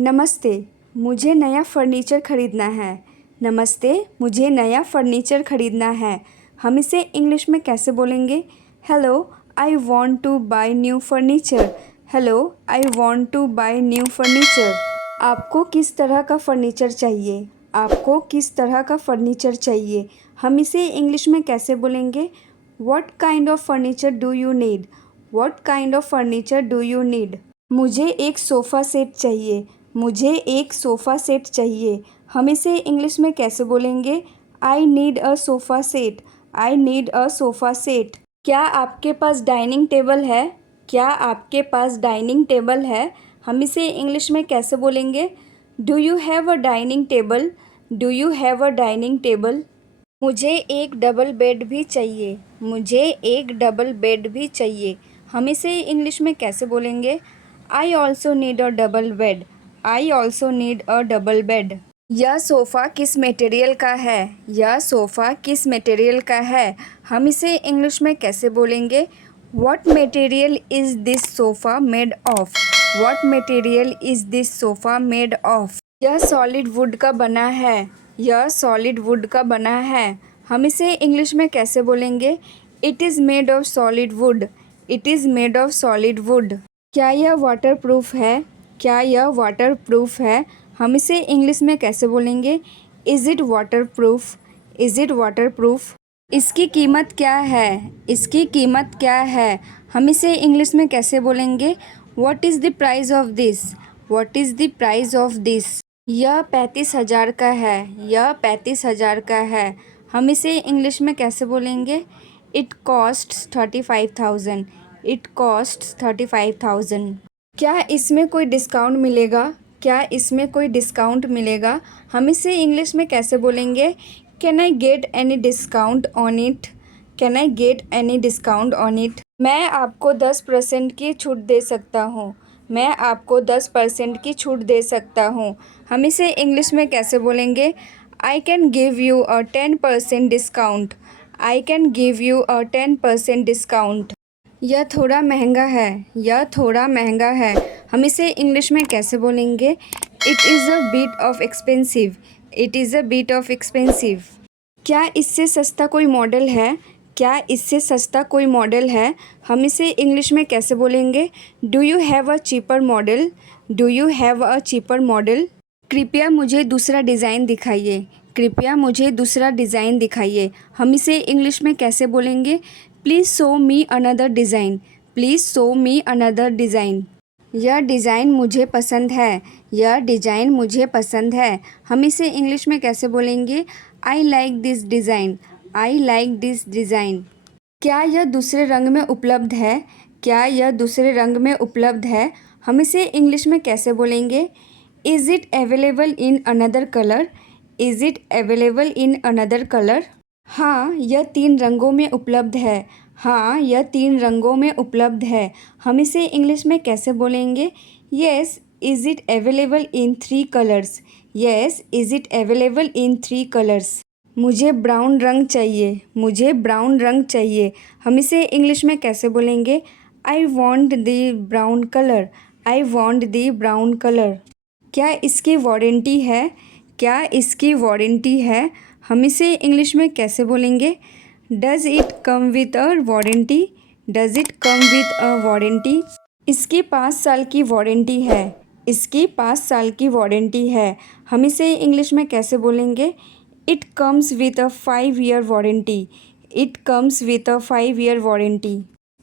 नमस्ते, मुझे नया फ़र्नीचर ख़रीदना है। नमस्ते, मुझे नया फ़र्नीचर ख़रीदना है। हम इसे इंग्लिश में कैसे बोलेंगे? Hello, I want to buy new furniture. Hello, I want to buy new furniture. आपको किस तरह का फ़र्नीचर चाहिए? आपको किस तरह का फ़र्नीचर चाहिए? हम इसे इंग्लिश में कैसे बोलेंगे? What kind of furniture do you need? What kind of furniture do you need? मुझे एक सोफ़ा सेट चाहिए। मुझे एक सोफ़ा सेट चाहिए। हम इसे इंग्लिश में कैसे बोलेंगे? I need a sofa set. I need a sofa set. क्या आपके पास डाइनिंग टेबल है? क्या आपके पास डाइनिंग टेबल है? हम इसे इंग्लिश में कैसे बोलेंगे? Do you have a dining table? Do you have a dining table? मुझे एक डबल बेड भी चाहिए। मुझे एक डबल बेड भी चाहिए। हम इसे इंग्लिश में कैसे बोलेंगे? I also need a double bed. I also need a double bed. यह सोफ़ा किस मटेरियल का है? यह सोफ़ा किस मटेरियल का है? हम इसे इंग्लिश में कैसे बोलेंगे? What material is this sofa made of? What material is this sofa made of? यह सॉलिड वुड का बना है। यह सॉलिड वुड का बना है। हम इसे इंग्लिश में कैसे बोलेंगे? It is made of solid wood. It is made of solid wood. क्या यह वाटर प्रूफ है? क्या यह वाटर प्रूफ है? हम इसे इंग्लिश में कैसे बोलेंगे? Is it water proof? Is it water proof? इसकी कीमत क्या है? इसकी कीमत क्या है? हम इसे इंग्लिश में कैसे बोलेंगे? What is the price of this? What is the price of this? यह 35,000 का है। यह 35,000 का है। हम इसे इंग्लिश में कैसे बोलेंगे? It costs 35,000। It costs 35,000। क्या इसमें कोई डिस्काउंट मिलेगा? क्या इसमें कोई डिस्काउंट मिलेगा? हम इसे इंग्लिश में कैसे बोलेंगे? Can I get any discount on it? Can I get any discount on it? मैं आपको 10% की छूट दे सकता हूँ। मैं आपको 10% की छूट दे सकता हूँ। हम इसे इंग्लिश में कैसे बोलेंगे? I can give you a 10% discount. I can give you a 10% discount. यह थोड़ा महंगा है। यह थोड़ा महंगा है। हम इसे इंग्लिश में कैसे बोलेंगे? It is a bit of expensive. It is a bit of expensive. क्या इससे सस्ता कोई मॉडल है? क्या इससे सस्ता कोई मॉडल है? हम इसे इंग्लिश में कैसे बोलेंगे? Do you have a cheaper model? Do you have a cheaper model? कृपया मुझे दूसरा डिज़ाइन दिखाइए। कृपया मुझे दूसरा डिज़ाइन दिखाइए। हम इसे इंग्लिश में कैसे बोलेंगे? Please show me another design. Please show me another design. यह डिज़ाइन मुझे पसंद है। यह डिज़ाइन मुझे पसंद है। हम इसे इंग्लिश में कैसे बोलेंगे? I like this design. I like this design. क्या यह दूसरे रंग में उपलब्ध है? क्या यह दूसरे रंग में उपलब्ध है? हम इसे इंग्लिश में कैसे बोलेंगे? Is it available in another colour? Is it available in another colour? हाँ, यह 3 रंगों में उपलब्ध है। हाँ, यह 3 रंगों में उपलब्ध है। हम इसे इंग्लिश में कैसे बोलेंगे? Yes, is it available in 3 colours? Yes, is it available in 3 colours? मुझे ब्राउन रंग चाहिए। मुझे ब्राउन रंग चाहिए। हम इसे इंग्लिश में कैसे बोलेंगे? I want the brown colour. I want the brown colour. क्या इसकी वारंटी है? क्या इसकी वारंटी है? हम इसे इंग्लिश में कैसे बोलेंगे? Does it come with a warranty? Does it come with a warranty? इसकी 5 साल की वारंटी है। इसकी 5 साल की वारंटी है। हम इसे इंग्लिश में कैसे बोलेंगे? It comes with a 5 year warranty. It comes with a 5 year warranty.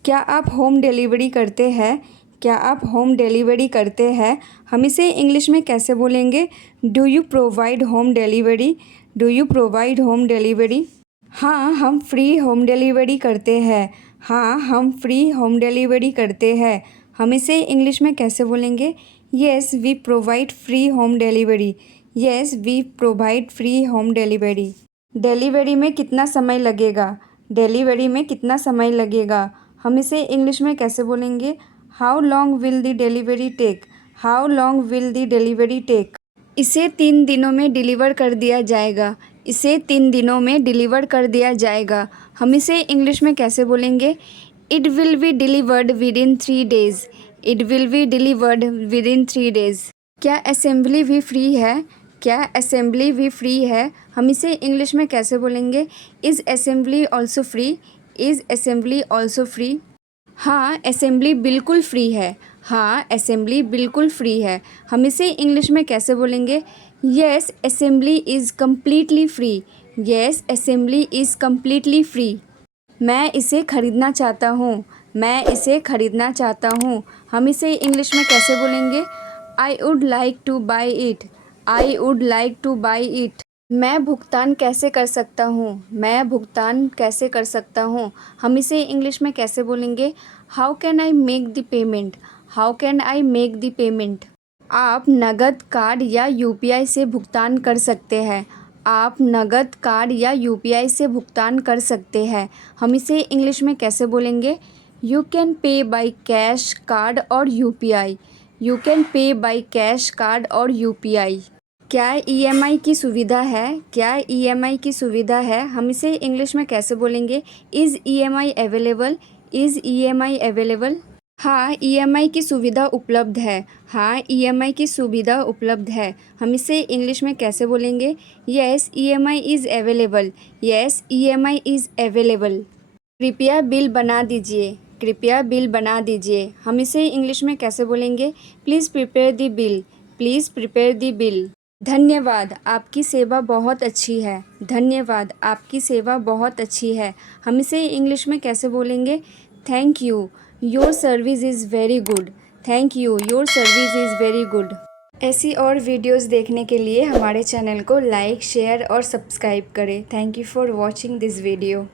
क्या आप होम डिलीवरी करते हैं? क्या आप होम डिलीवरी करते हैं? हम इसे इंग्लिश में कैसे बोलेंगे? Do you provide home delivery? Do you provide home delivery? हाँ, हम फ्री होम डिलीवरी करते हैं। हाँ, हम फ्री होम डिलीवरी करते हैं। हम इसे इंग्लिश में कैसे बोलेंगे? Yes, we provide free home delivery. Yes, we provide free home delivery. Delivery में कितना समय लगेगा? डिलीवरी में कितना समय लगेगा? हम इसे इंग्लिश में कैसे बोलेंगे? How long will the delivery take? How long will the delivery take? इसे 3 दिनों में डिलीवर कर दिया जाएगा। इसे 3 दिनों में डिलीवर कर दिया जाएगा। हम इसे इंग्लिश में कैसे बोलेंगे? It will be delivered with in 3 days. It will be delivered with in 3 days. क्या असेंबली भी फ्री है? क्या असेंबली भी फ्री है? हम इसे इंग्लिश में कैसे बोलेंगे? Is assembly also free? Is assembly also free? हाँ, असेंबली बिल्कुल फ्री है। हाँ, असेंबली बिल्कुल फ्री है। हम इसे इंग्लिश में कैसे बोलेंगे? Yes, assembly is completely free. Yes, assembly is completely free. मैं इसे ख़रीदना चाहता हूँ। मैं इसे ख़रीदना चाहता हूँ। हम इसे इंग्लिश में कैसे बोलेंगे? I would like two by it. I would like two by it. मैं भुगतान कैसे कर सकता हूँ? मैं भुगतान कैसे कर सकता हूँ? हम इसे इंग्लिश में कैसे बोलेंगे? How can I make the payment? How can I make the payment? आप नकद, कार्ड या यूपीआई से भुगतान कर सकते हैं। आप नकद, कार्ड या यूपीआई से भुगतान कर सकते हैं। हम इसे इंग्लिश में कैसे बोलेंगे? You can pay by cash, card और UPI. You can pay by cash, card और यूपीआई। क्या ईएमआई की सुविधा है? क्या ईएमआई की सुविधा है? हम इसे इंग्लिश में कैसे बोलेंगे? Is EMI available? Is EMI available? हाँ, ईएमआई की सुविधा उपलब्ध है। हाँ, ईएमआई की सुविधा उपलब्ध है। हम इसे इंग्लिश में कैसे बोलेंगे? Yes, EMI is available. Yes, EMI is available. कृपया बिल बना दीजिए। कृपया बिल बना दीजिए। हम इसे इंग्लिश में कैसे बोलेंगे? Please prepare the bill. Please prepare the bill. धन्यवाद, आपकी सेवा बहुत अच्छी है। धन्यवाद, आपकी सेवा बहुत अच्छी है। हम इसे इंग्लिश में कैसे बोलेंगे? Thank you, your service is very good. Thank you, your service is very good. ऐसी और वीडियोस देखने के लिए हमारे चैनल को लाइक, शेयर और सब्सक्राइब करें। Thank you for watching this video.